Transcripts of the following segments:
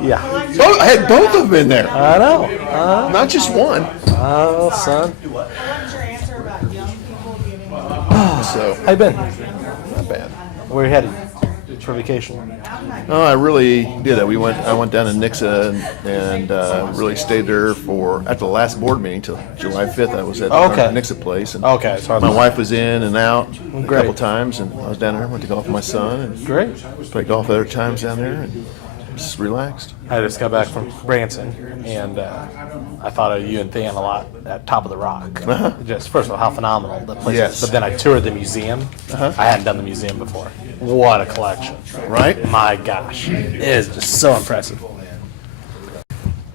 Yeah. I had both of them in there. I know. Not just one. Oh, son. So, How you been? not bad. Where you headed for vacation? Oh, I really did that. I went down to Nixa and really stayed there at the last board meeting till July 5th. I was at the Nixa place. And Okay. So my wife was in and out a Great. couple times, and I was down there. Went to golf with my son and Great. played golf other times down there, and just relaxed. I just got back from Branson, and I thought of you and Than a lot at Top of the Rock. Just first of all, how phenomenal the place Yes. is. But then I toured the museum. I hadn't done the museum before. What a collection! Right? My gosh, it is just so impressive.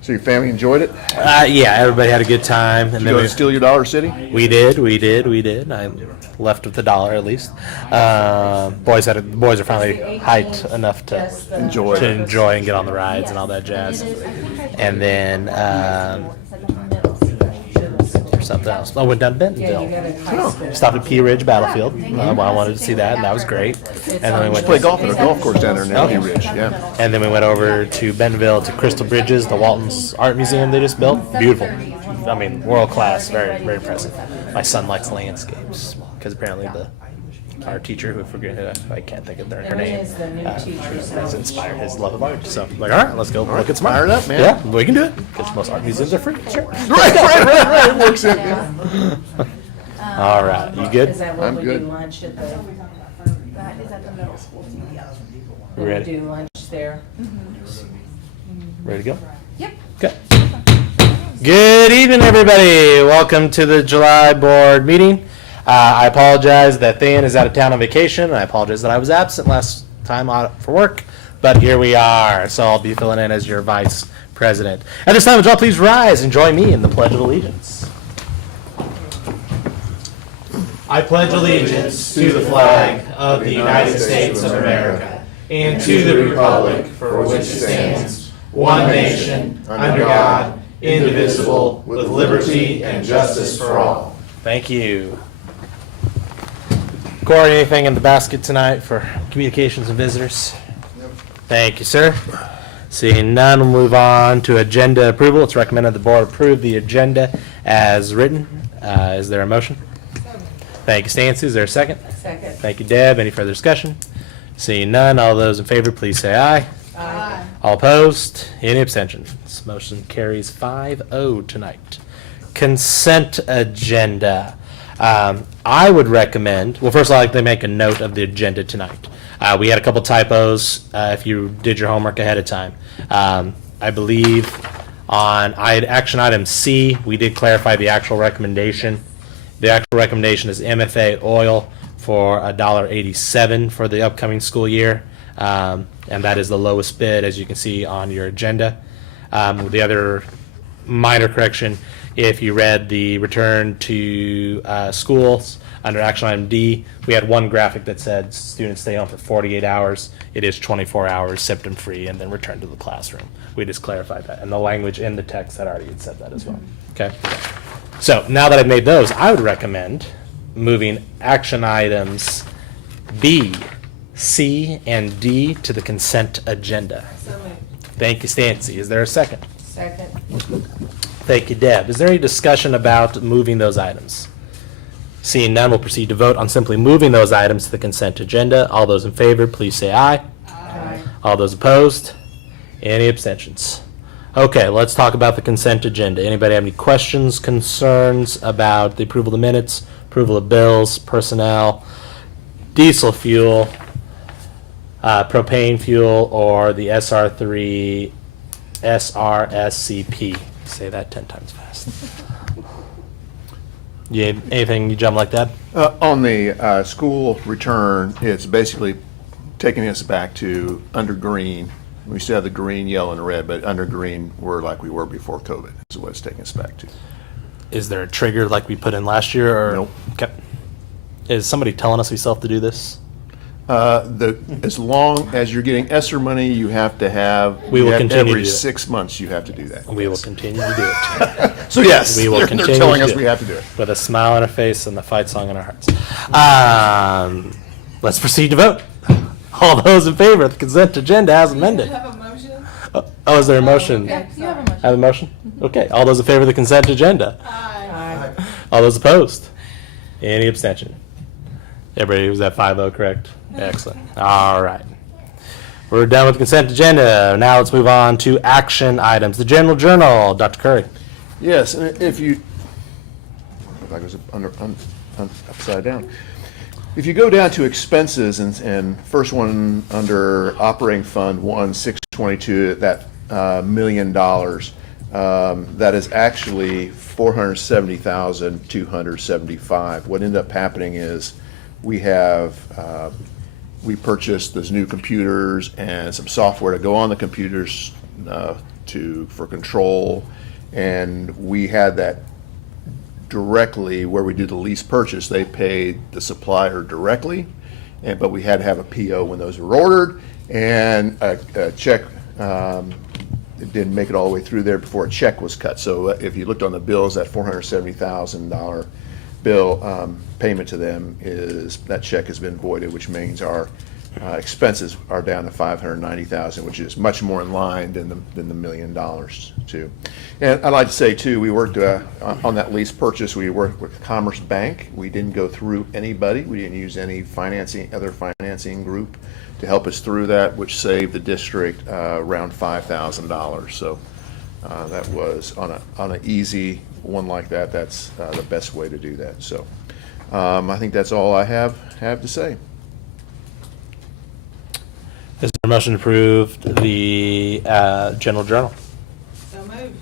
So your family enjoyed it? Yeah, everybody had a good time, and You then go to Steal Your Dollar City? we did. I left with $1 at least. Boys are finally hyped enough to Enjoy it. enjoy and get on the rides and all that jazz. And then something else. I went down to Bentonville. Stopped at Pea Ridge Battlefield. I wanted to see that, and that was great. And then we went Play golf at a golf course down there in Okay. Pea Ridge. Yeah. And then we went over to Bentonville to Crystal Bridges, the Walton's Art Museum they just built. Beautiful. I mean, world class. Very, very impressive. My son likes landscapes because apparently our teacher, I can't think of her name, has inspired his love of art. So I'm like, all right, let's go look at some art. Fire it up, man. Yeah, we can do it because most art museums are free. Sure. Right. It works in. Yeah. All right, you good? I'm good. Lunch at the, is at the middle school. We ready? Do lunch there. Ready to go? Yep. Okay. Good evening, everybody. Welcome to the July board meeting. I apologize that Than is out of town on vacation. I apologize that I was absent last time out for work, but here we are. So I'll be filling in as your vice president. At this time, would y'all please rise and join me in the Pledge of Allegiance. I pledge allegiance to the flag of the United States of America and to the republic for which it stands, one nation, under God, indivisible, with liberty and justice for all. Thank you. Corey, anything in the basket tonight for communications and visitors? Thank you, sir. Seeing none, we'll move on to agenda approval. It's recommended the board approve the agenda as written. Is there a motion? Thank you, Stancy. Is there a second? Second. Thank you, Deb. Any further discussion? Seeing none, all those in favor, please say aye. Aye. All opposed? Any abstentions? This motion carries 5-0 tonight. Consent agenda. I would recommend, well, first I'd like to make a note of the agenda tonight. We had a couple typos if you did your homework ahead of time. I believe on action item C, we did clarify the actual recommendation. The actual recommendation is MFA oil for $1.87 for the upcoming school year. and that is the lowest bid, as you can see on your agenda. The other minor correction, if you read the return to schools under action item D, we had one graphic that said students stay home for 48 hours. It is 24 hours symptom-free and then return to the classroom. We just clarified that. And the language in the text had already said that as well. Okay. So now that I've made those, I would recommend moving action items B, C, and D to the consent agenda. So moved. Thank you, Stancy. Is there a second? Second. Thank you, Deb. Is there any discussion about moving those items? Seeing none, we'll proceed to vote on simply moving those items to the consent agenda. All those in favor, please say aye. Aye. All those opposed? Any abstentions? Okay, let's talk about the consent agenda. Anybody have any questions, concerns about the approval of the minutes, approval of bills, personnel, diesel fuel, propane fuel, or the SR3 SRSCP? Say that 10 times fast. Anything you jump like that? On the school return, it's basically taking us back to under green. We still have the green, yellow, and red, but under green, we're like we were before COVID, is what it's taking us back to. Is there a trigger like we put in last year? Or? Nope. Okay. Is somebody telling us we still have to do this? As long as you're getting ESSER money, you have to have. We will continue to every do it. 6 months, you have to do that. We will continue to do it. So yes, We will they're continue telling to us do we it. have to do it. With a smile on our face and the fight song in our hearts. Let's proceed to vote. All those in favor of the consent agenda as amended. You have a motion? Oh, is there a motion? Okay. Yeah, you have a motion. I have a motion? Okay. All those in favor of the consent agenda? Aye. All those opposed? Any abstention? Everybody was at 5-0, correct? Excellent. All right. We're done with the consent agenda. Now let's move on to action items. The General Journal, Dr. Curry. Yes, and if you, I was upside down. If you go down to expenses and first one under operating fund 1622, that $1 million, that is actually 470,275. What ended up happening is we purchased those new computers and some software to go on the computers for control, and we had that directly where we do the lease purchase. They paid the supplier directly, but we had to have a PO when those were ordered, and a check. It didn't make it all the way through there before a check was cut. So if you looked on the bills, that $470,000 bill payment to them that check has been voided, which means our expenses are down to $590,000, which is much more in line than the $1 million too. And I'd like to say too, we worked on that lease purchase. We worked with Commerce Bank. We didn't go through anybody. We didn't use any other financing group to help us through that, which saved the district around $5,000. So that was on an easy one like that. That's the best way to do that. So I think that's all I have to say. Is there a motion to approve the General Journal? So moved.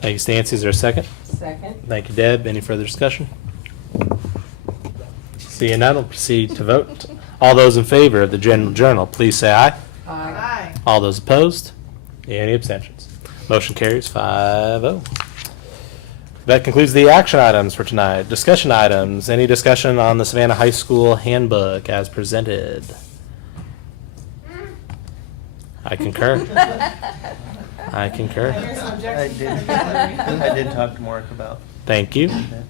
Thank you, Stancy. Is there a second? Second. Thank you, Deb. Any further discussion? Seeing none, we'll proceed to vote. All those in favor of the General Journal, please say aye. Aye. All those opposed? Any abstentions? Motion carries 5-0. That concludes the action items for tonight. Discussion items. Any discussion on the Savannah High School handbook as presented? I concur. I concur. Here's some I objections. did talk to Mark about Thank you. that.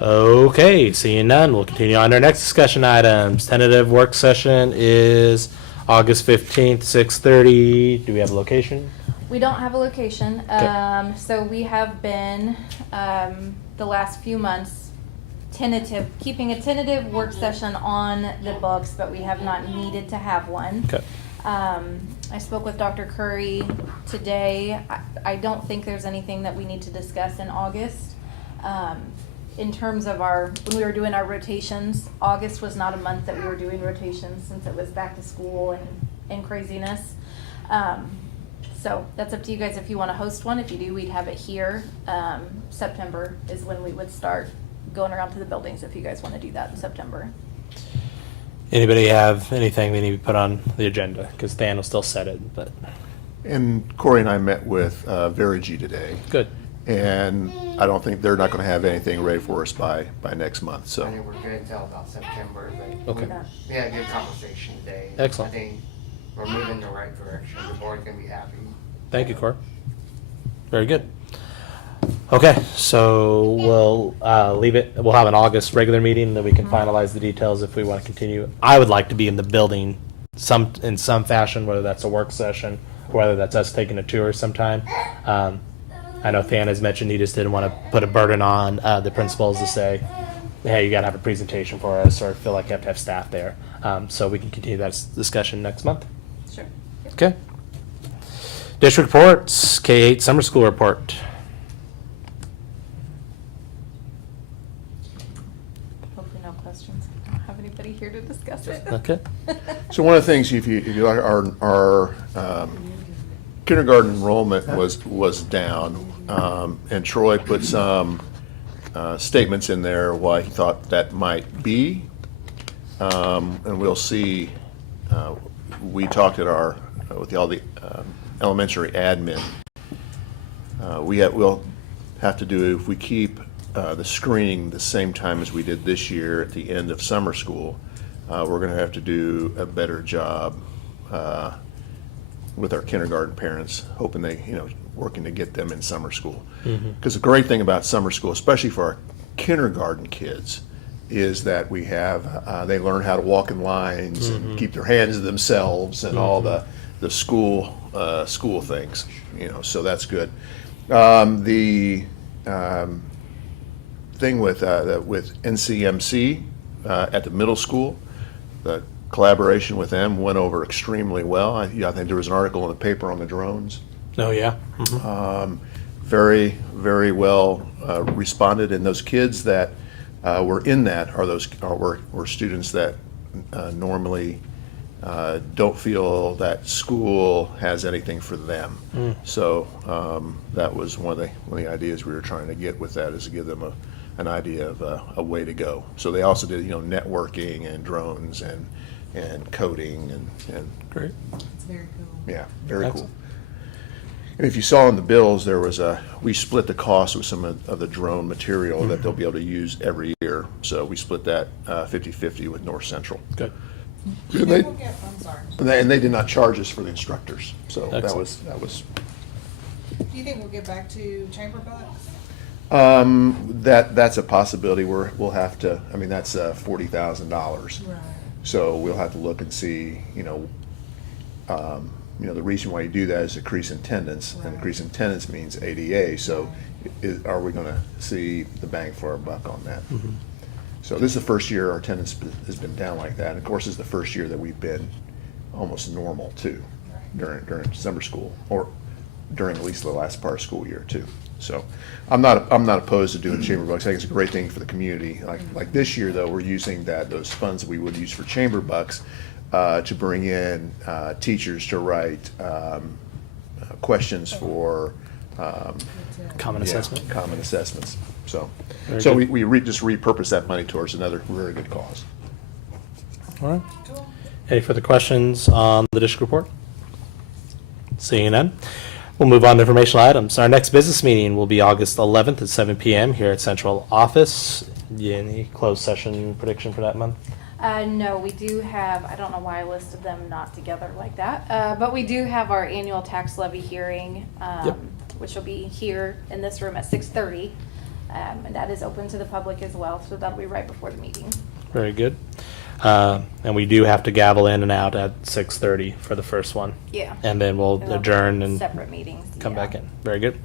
Okay, seeing none, we'll continue on to our next discussion items. Tentative work session is August 15th, 6:30. Do we have a location? We don't have a location, Okay. so we have been, the last few months, keeping a tentative work session on the books, but we have not needed to have one. Okay. I spoke with Dr. Curry today. I don't think there's anything that we need to discuss in August. In terms of when we were doing our rotations, August was not a month that we were doing rotations since it was back to school and craziness. So that's up to you guys if you want to host one. If you do, we'd have it here. September is when we would start going around to the buildings if you guys want to do that in September. Anybody have anything they need to put on the agenda? Because Dan will still set it, but And Corey and I met with Verigy today. good. And I don't think they're not going to have anything ready for us by next month. I So think we're good until about September, but Okay. we had a good conversation today. Excellent. I think we're moving in the right direction. The board's gonna be happy. Thank you, Cor. Very good. Okay, so we'll leave it. We'll have an August regular meeting, then we can finalize the details if we want to continue. I would like to be in the building in some fashion, whether that's a work session, or whether that's us taking a tour sometime. I know Than has mentioned he just didn't want to put a burden on the principals to say, hey, you got to have a presentation for us, or feel like you have to have staff there. So we can continue that discussion next month. Sure. Okay. District reports, K-8 summer school report. Hopefully no questions. I don't have anybody here to discuss it. Okay. So one of the things, if you like, our kindergarten enrollment was down, and Troy put some statements in there why he thought that might be, and we'll see. We talked at with all the elementary admin. We'll have to do, if we keep the screening the same time as we did this year at the end of summer school, we're going to have to do a better job with our kindergarten parents, hoping working to get them in summer school. Because the great thing about summer school, especially for our kindergarten kids, is that we have, they learn how to walk in lines and keep their hands to themselves and all the school things, so that's good. The thing with NCMC at the middle school, the collaboration with them went over extremely well. I think there was an article in the paper on the drones. Oh, yeah. Very, very well responded, and those kids that were in that were students that normally don't feel that school has anything for them. So that was one of the ideas we were trying to get with that, is to give them an idea of a way to go. So they also did networking and drones and coding and Great. It's very cool. yeah, very Excellent. cool. And if you saw in the bills, we split the cost with some of the drone material that they'll be able to use every year. So we split that 50-50 with North Central. Good. Do you And they, think we'll get, I'm sorry. and they did not charge us for the instructors. So that Excellent. was Do you think we'll get back to chamber bucks? that's a possibility. We'll have to. I mean, that's $40,000. Right. So we'll have to look and see. The reason why you do that is increase attendance, and Right. increase attendance means ADA. So, are we going to see the bang for our buck on that? So this is the first year our attendance has been down like that. And of course, it's the first year that we've been almost normal too, during summer school, or during at least the last part of school year too. So I'm not opposed to doing chamber bucks. I think it's a great thing for the community. Like this year though, we're using those funds that we would use for chamber bucks to bring in teachers to write questions for Common assessment. common assessments. So Very so good. we just repurpose that money towards another very good cause. All right. Cool. Any further questions on the district report? Seeing none, we'll move on to informational items. Our next business meeting will be August 11th at 7 p.m. here at Central Office. Any closed session prediction for that month? No, we do have, I don't know why I listed them not together like that, but we do have our annual tax levy hearing, Yep. which will be here in this room at 6:30. And that is open to the public as well, so that'll be right before the meeting. Very good. And we do have to gavel in and out at 6:30 for the first one. Yeah. And then we'll And they'll be adjourn and separate meetings. come yeah. back in. Very good.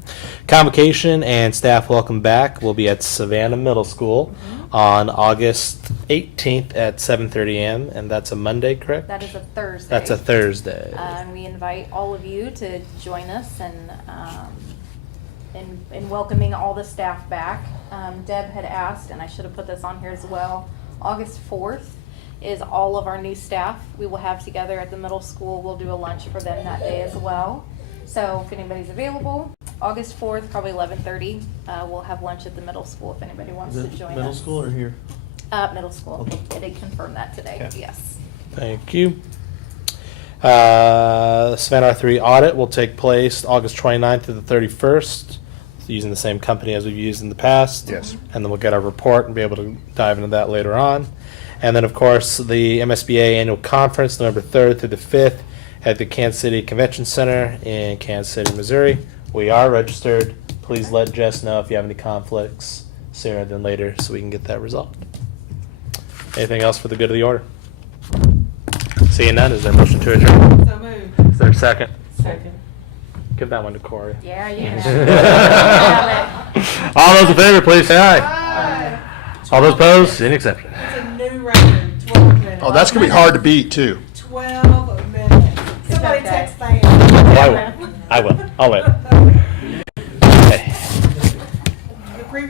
Convocation and staff welcome back will be at Savannah Middle School on August 18th at 7:30 a.m. And that's a Monday, correct? That is a Thursday. That's a Thursday. And we invite all of you to join us in welcoming all the staff back. Deb had asked, and I should have put this on here as well, August 4th is all of our new staff we will have together at the middle school. We'll do a lunch for them that day as well. So if anybody's available, August 4th, probably 11:30, we'll have lunch at the middle school if anybody wants to join us. Middle school or here? Middle school. I did confirm that today, Okay. yes. Thank you. Savannah R3 audit will take place August 29th to the 31st, using the same company as we've used in the past. Yes. And then we'll get our report and be able to dive into that later on. And then, of course, the MSBA annual conference, November 3rd through the 5th at the Kansas City Convention Center in Kansas City, Missouri. We are registered. Please let Jess know if you have any conflicts sooner than later so we can get that resolved. Anything else for the good of the order? Seeing none, is there a motion to adjourn? So moved. Is there a second? Second. Give that one to Corey. Yeah, you can have it. All those in favor, please say aye. Aye. All those opposed, any exception. It's a new record, 12 minutes. Oh, that's gonna be hard to beat too. 12 minutes. Somebody okay. text Diane. Oh, I will. I'll wait.